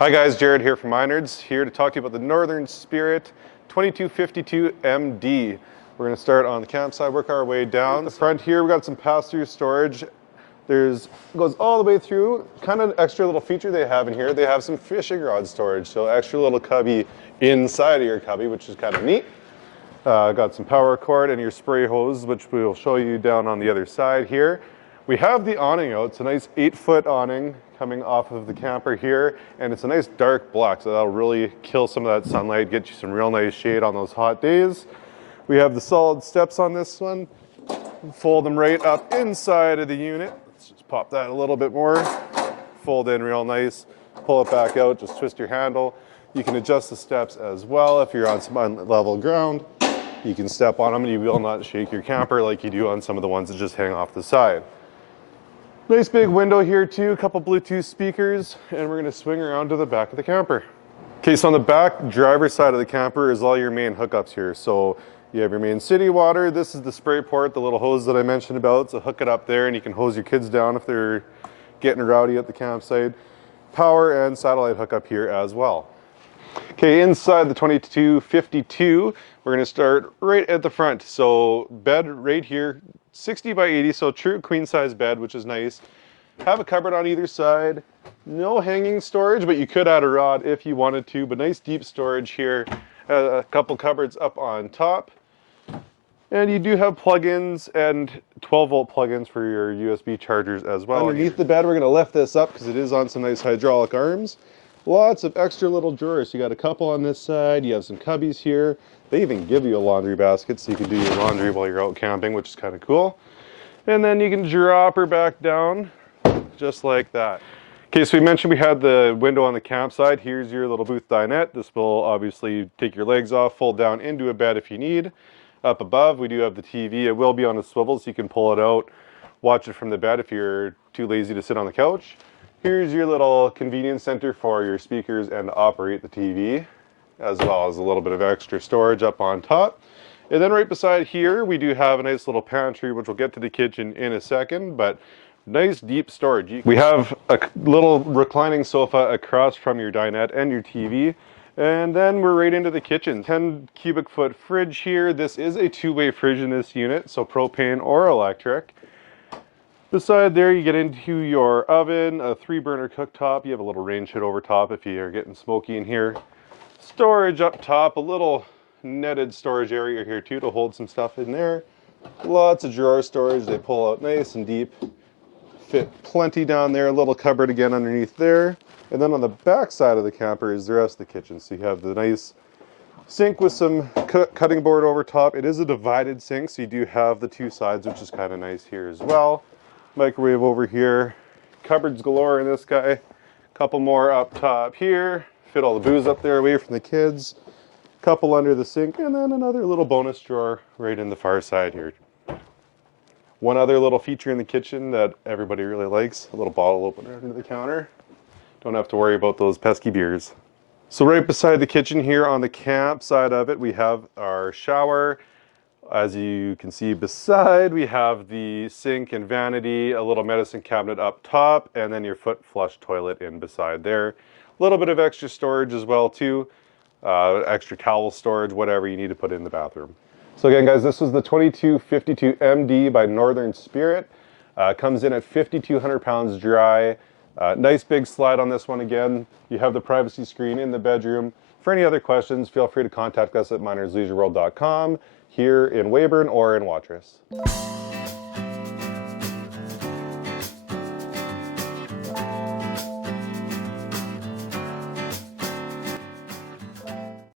Hi guys, Jared here from Minard's, here to talk to you about the Northern Spirit 2252 MD. We're going to start on the campsite, work our way down. At the front here, we've got some pass-through storage. Goes all the way through, kind of an extra little feature they have in here. They have some fishing rod storage, so extra little cubby inside of your cubby, which is kind of neat. Got some power cord and your spray hose, which we'll show you down on the other side here. We have the awning out. It's a nice 8-foot awning coming off of the camper here, and it's a nice dark black, so that'll really kill some of that sunlight, get you some real nice shade on those hot days. We have the solid steps on this one. Fold them right up inside of the unit. Let's just pop that a little bit more. Fold in real nice. Pull it back out, just twist your handle. You can adjust the steps as well if you're on some unlevel ground. You can step on them and you will not shake your camper like you do on some of the ones that just hang off the side. Nice big window here too, a couple Bluetooth speakers, and we're going to swing around to the back of the camper. Okay, so on the back driver's side of the camper is all your main hookups here. So you have your main city water. This is the spray port, the little hose that I mentioned about. So hook it up there and you can hose your kids down if they're getting rowdy at the campsite. Power and satellite hookup here as well. Okay, inside the 2252, we're going to start right at the front. So bed right here, 60 by 80, so true queen size bed, which is nice. Have a cupboard on either side. No hanging storage, but you could add a rod if you wanted to, but nice deep storage here. A couple cupboards up on top. And you do have plug-ins and 12-volt plug-ins for your USB chargers as well. Underneath the bed, we're going to lift this up because it is on some nice hydraulic arms. Lots of extra little drawers. You got a couple on this side. You have some cubbies here. They even give you a laundry basket so you can do your laundry while you're out camping, which is kind of cool. And then you can drop her back down just like that. Okay, so we mentioned we had the window on the campsite. Here's your little booth dinette. This will obviously take your legs off, fold down into a bed if you need. Up above, we do have the TV. It will be on a swivel, so you can pull it out, watch it from the bed if you're too lazy to sit on the couch. Here's your little convenience center for your speakers and to operate the TV, as well as a little bit of extra storage up on top. And then right beside here, we do have a nice little pantry, which we'll get to the kitchen in a second, but nice deep storage. We have a little reclining sofa across from your dinette and your TV. And then we're right into the kitchen. 10 cubic foot fridge here. This is a two-way fridge in this unit, so propane or electric. Beside there, you get into your oven, a 3-burner cooktop. You have a little range hood over top if you are getting smoky in here. Storage up top, a little netted storage area here too to hold some stuff in there. Lots of drawer storage. They pull out nice and deep. Fit plenty down there. A little cupboard again underneath there. And then on the back side of the camper is the rest of the kitchen. So you have the nice sink with some cutting board over top. It is a divided sink, so you do have the two sides, which is kind of nice here as well. Microwave over here. Cupboards galore in this guy. Couple more up top here. Fit all the booze up there away from the kids. Couple under the sink, and then another little bonus drawer right in the far side here. One other little feature in the kitchen that everybody really likes, a little bottle opener under the counter. Don't have to worry about those pesky beers. So right beside the kitchen here on the camp side of it, we have our shower. As you can see beside, we have the sink and vanity, a little medicine cabinet up top, and then your foot flush toilet in beside there. A little bit of extra storage as well too. Extra towel storage, whatever you need to put in the bathroom. So again guys, this was the 2252 MD by Northern Spirit. Comes in at 5,200 pounds dry. Nice big slide on this one again. You have the privacy screen in the bedroom. For any other questions, feel free to contact us at minersleisureworld.com here in Weyburn or in Watrous.